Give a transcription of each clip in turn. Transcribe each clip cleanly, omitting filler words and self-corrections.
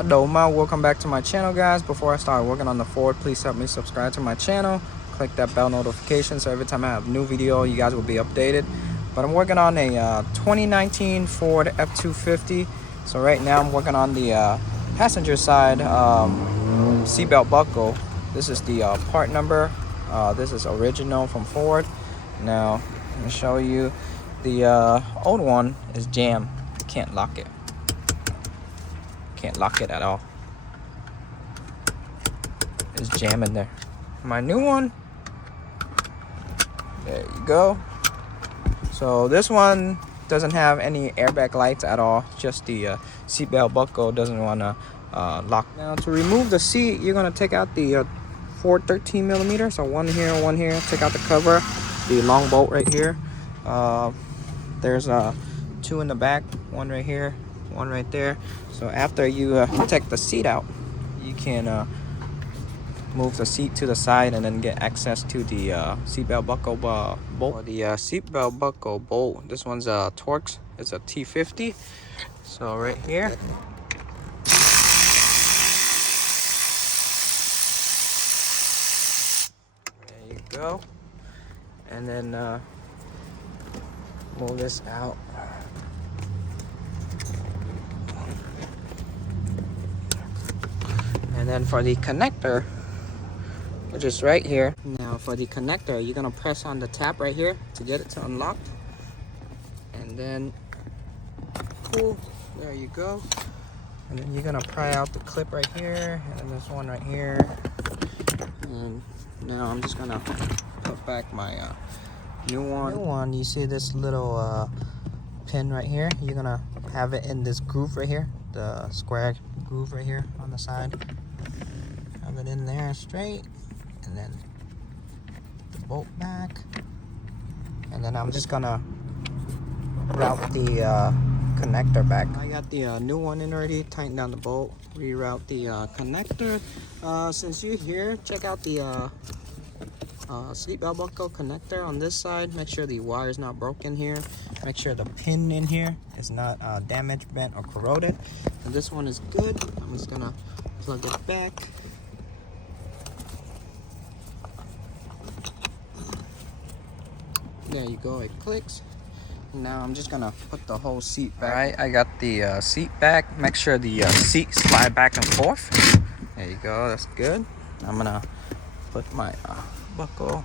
Adoma, welcome back to my channel, guys. Before I start working on the Ford, please help me subscribe to my channel, click that bell notification so every time I have a new video you guys will be updated. But I'm working on a 2019 Ford F250. So right now I'm working on the passenger side seatbelt buckle. This is the part number. This is original from Ford. Now let me show you. The old one is jammed. You can't lock it. Can't lock it at all. It's jamming there. My new one, there you go. So this one doesn't have any airbag lights at all, just the seatbelt buckle doesn't want to lock. Now to remove the seat, you're going to take out the Ford 13mm, so one here, take out the cover, the long bolt right here. There's two in the back, one right here, one right there. So after you take the seat out, you can move the seat to the side and then get access to the seatbelt buckle bolt. For the seatbelt buckle bolt, this one's Torx. It's a T50. So right here, there you go. And then move this out. And then for the connector, which is right here. Now for the connector, you're gonna press on the tab right here to get it to unlock. And then pull, there you go. And then you're gonna pry out the clip right here, and then this one right here. And now I'm just gonna put back my new one. You see this little pin right here? You're gonna have it in this groove right here, the square groove right here on the side. Have it in there straight, and then the bolt back. And then I'm just gonna route the connector back. I got the new one in already. Tighten down the bolt, reroute the connector. Since you're here, check out the seatbelt buckle connector on this side. Make sure the wire is not broken here. Make sure the pin in here is not damaged, bent, or corroded. And this one is good. I'm just gonna plug it back. There you go, it clicks. Now I'm just gonna put the whole seat back. All right, I got the seat back. Make sure the seat slide back and forth. There you go, that's good. I'm gonna put my buckle.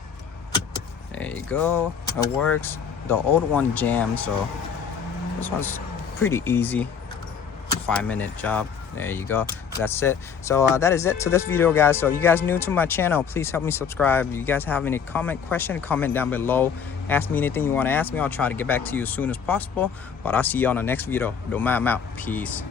There you go, it works. The old one jammed, so this one's pretty easy. 5-minute job. There you go, that's it. So that is it to this video, guys. So you guys new to my channel, please help me subscribe. You guys have any question, comment down below. Ask me anything you want to ask me. I'll try to get back to you as soon as possible. But I'll see you on the next video. Don't mind, I'm out. Peace.